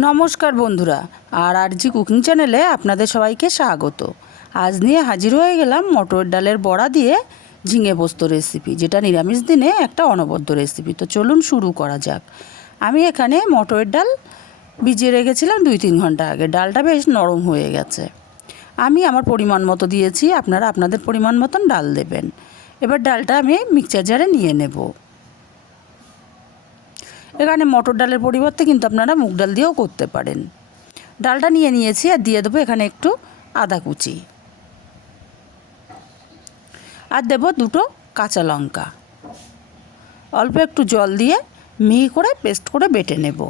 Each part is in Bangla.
নমস্কার বন্ধুরা, আর আর জি কুকিং চ্যানেলে আপনাদের সবাইকে স্বাগত। আজ নিয়ে হাজির হয়ে গেলাম মটর ডালের বড়া দিয়ে ঝিঙে পোস্ত রেসিপি, যেটা নিরামিষ দিনে একটা অনবদ্য রেসিপি। তো চলুন শুরু করা যাক। আমি এখানে মটরের ডাল ভিজিয়ে রেখেছিলাম দুই তিন ঘণ্টা আগে। ডালটা বেশ নরম হয়ে গেছে। আমি আমার পরিমাণ মতো দিয়েছি, আপনারা আপনাদের পরিমাণ মতন ডাল দেবেন। এবার ডালটা আমি মিক্সচার জারে নিয়ে নেব। এখানে মটর ডালের পরিবর্তে কিন্তু আপনারা মুগ ডাল দিয়েও করতে পারেন। ডালটা নিয়ে নিয়েছি আর দিয়ে দেবো এখানে একটু আদা কুচি। আর দেবো দুটো কাঁচা লঙ্কা। অল্প একটু জল দিয়ে মিহি করে পেস্ট করে বেটে নেব।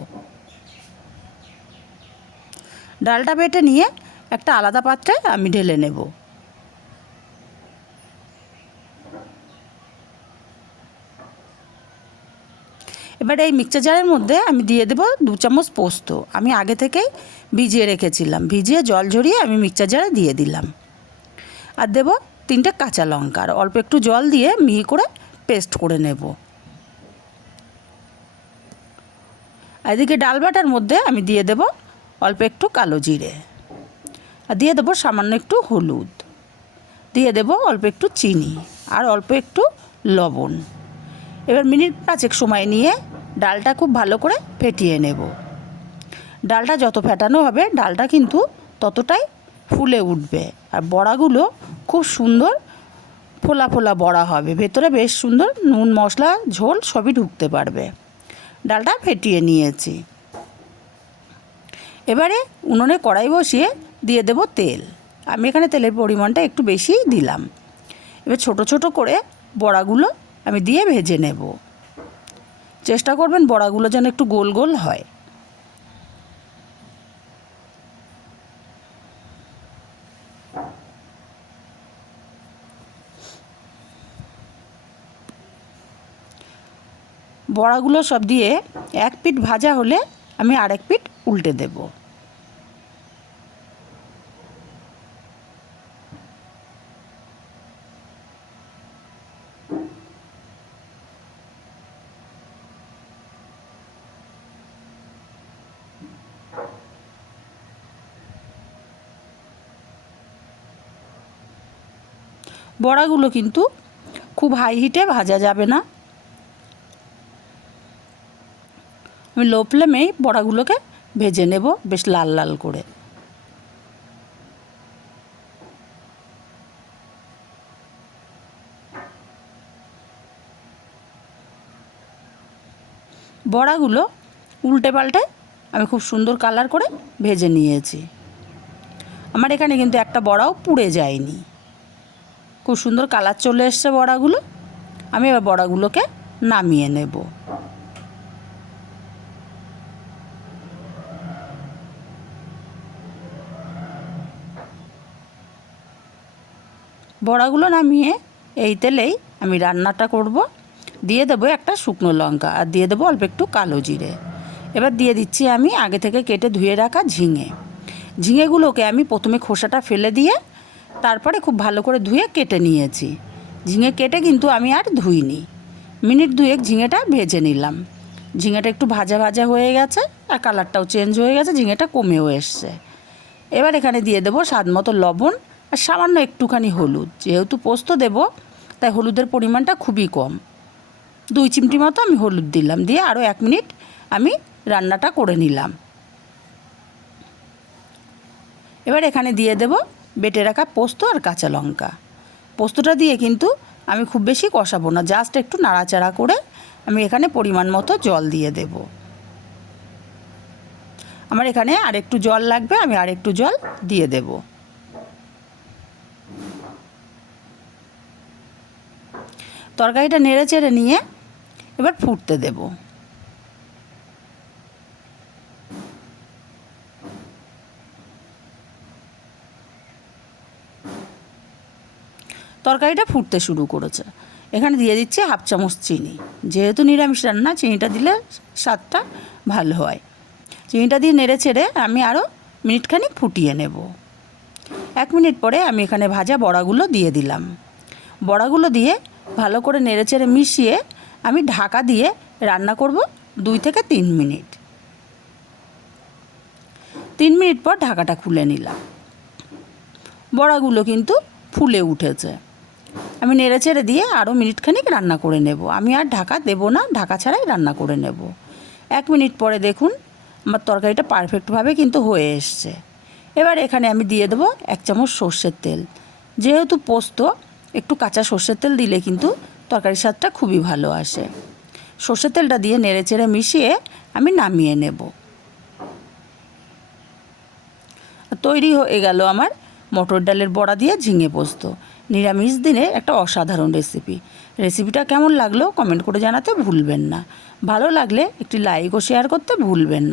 ডালটা বেটে নিয়ে একটা আলাদা পাত্রে আমি ঢেলে নেব। এবার এই মিক্সচার জারের মধ্যে আমি দিয়ে দেবো দু চামচ পোস্ত। আমি আগে থেকেই ভিজিয়ে রেখেছিলাম। ভিজিয়ে জল ঝরিয়ে আমি মিক্সচার জারে দিয়ে দিলাম। আর দেব তিনটে কাঁচা লঙ্কা আর অল্প একটু জল দিয়ে মিহি করে পেস্ট করে নেব। এদিকে ডাল বাটার মধ্যে আমি দিয়ে দেব অল্প একটু কালো জিরে। আর দিয়ে দেবো সামান্য একটু হলুদ। দিয়ে দেব অল্প একটু চিনি। আর অল্প একটু লবণ। এবার মিনিট পাঁচেক সময় নিয়ে ডালটা খুব ভালো করে ফেটিয়ে নেব। ডালটা যত ফেটানো হবে, ডালটা কিন্তু ততটাই ফুলে উঠবে। আর বড়াগুলো খুব সুন্দর ফোলা ফোলা বড়া হবে। ভেতরে বেশ সুন্দর নুন, মশলা, ঝোল সবই ঢুকতে পারবে। ডালটা ফেটিয়ে নিয়েছি। এবারে উনুনে কড়াই বসিয়ে দিয়ে দেব তেল। আমি এখানে তেলের পরিমাণটা একটু বেশিই দিলাম। এবার ছোট ছোট করে বড়াগুলো আমি দিয়ে ভেজে নেব। চেষ্টা করবেন বড়াগুলো যেন একটু গোল গোল হয়। বড়াগুলো সব দিয়ে এক পিঠ ভাজা হলে আমি আরেক পিঠ উল্টে দেবো। বড়াগুলো কিন্তু খুব হাই হিটে ভাজা যাবে না। আমি লো ফ্লেমেই বড়াগুলোকে ভেজে নেব বেশ লাল লাল করে। বড়াগুলো উল্টে পাল্টে আমি খুব সুন্দর কালার করে ভেজে নিয়েছি। আমার এখানে কিন্তু একটা বড়াও পুড়ে যায়নি। খুব সুন্দর কালার চলে এসছে বড়াগুলো। আমি এবার বড়াগুলোকে নামিয়ে নেব। বড়াগুলো নামিয়ে এই তেলেই আমি রান্নাটা করব। দিয়ে দেবো একটা শুকনো লঙ্কা আর দিয়ে দেবো অল্প একটু কালো জিরে। এবার দিয়ে দিচ্ছি আমি আগে থেকে কেটে ধুয়ে রাখা ঝিঙে। ঝিঙেগুলোকে আমি প্রথমে খোসাটা ফেলে দিয়ে তারপরে খুব ভালো করে ধুয়ে কেটে নিয়েছি। ঝিঙে কেটে কিন্তু আমি আর ধুইনি। মিনিট দুয়েক ঝিঙেটা ভেজে নিলাম। ঝিঙেটা একটু ভাজা ভাজা হয়ে গেছে আর কালারটাও চেঞ্জ হয়ে গেছে, ঝিঙেটা কমেও এসছে। এবার এখানে দিয়ে দেবো স্বাদ মতো লবণ আর সামান্য একটুখানি হলুদ। যেহেতু পোস্ত দেব, তাই হলুদের পরিমাণটা খুবই কম। দুই চিমটি মতো আমি হলুদ দিলাম, দিয়ে আরও এক মিনিট আমি রান্নাটা করে নিলাম। এবার এখানে দিয়ে দেব বেটে রাখা পোস্ত আর কাঁচা লঙ্কা। পোস্তটা দিয়ে কিন্তু আমি খুব বেশি কষাবো না জাস্ট একটু নাড়াচাড়া করে আমি এখানে পরিমাণ মতো জল দিয়ে দেব। আমার এখানে আর একটু জল লাগবে, আমি আর একটু জল দিয়ে দেব। তরকারিটা নেড়ে চেড়ে নিয়ে এবার ফুটতে দেবো। তরকারিটা ফুটতে শুরু করেছে। এখানে দিয়ে দিচ্ছি হাফ চামচ চিনি। যেহেতু নিরামিষ রান্না, চিনিটা দিলে স্বাদটা ভালো হয়। চিনিটা দিয়ে নেড়ে ছেড়ে আমি আরও মিনিটখানিক ফুটিয়ে নেব। এক মিনিট পরে আমি এখানে ভাজা বড়াগুলো দিয়ে দিলাম। বড়াগুলো দিয়ে ভালো করে নেড়ে চেড়ে মিশিয়ে আমি ঢাকা দিয়ে রান্না করব দুই থেকে তিন মিনিট। তিন মিনিট পর ঢাকাটা খুলে নিলাম। বড়াগুলো কিন্তু ফুলে উঠেছে। আমি নেড়ে চেড়ে দিয়ে আরও মিনিটখানিক রান্না করে নেব। আমি আর ঢাকা দেবো না, ঢাকা ছাড়াই রান্না করে নেব। এক মিনিট পরে দেখুন, আমার তরকারিটা পারফেক্টভাবে কিন্তু হয়ে এসছে। এবার এখানে আমি দিয়ে দেবো এক চামচ সর্ষের তেল। যেহেতু পোস্ত, একটু কাঁচা সর্ষের তেল দিলে কিন্তু তরকারির স্বাদটা খুবই ভালো আসে। সর্ষের তেলটা দিয়ে নেড়ে চেড়ে মিশিয়ে আমি নামিয়ে নেব। তৈরি হয়ে গেল আমার মটর ডালের বড়া দিয়ে ঝিঙে পোস্ত। নিরামিষ দিনে একটা অসাধারণ রেসিপি রেসিপিটা কেমন লাগল কমেন্ট করে জানাতে ভুলবেন না। ভালো লাগলে একটি লাইক ও শেয়ার করতে ভুলবেন না।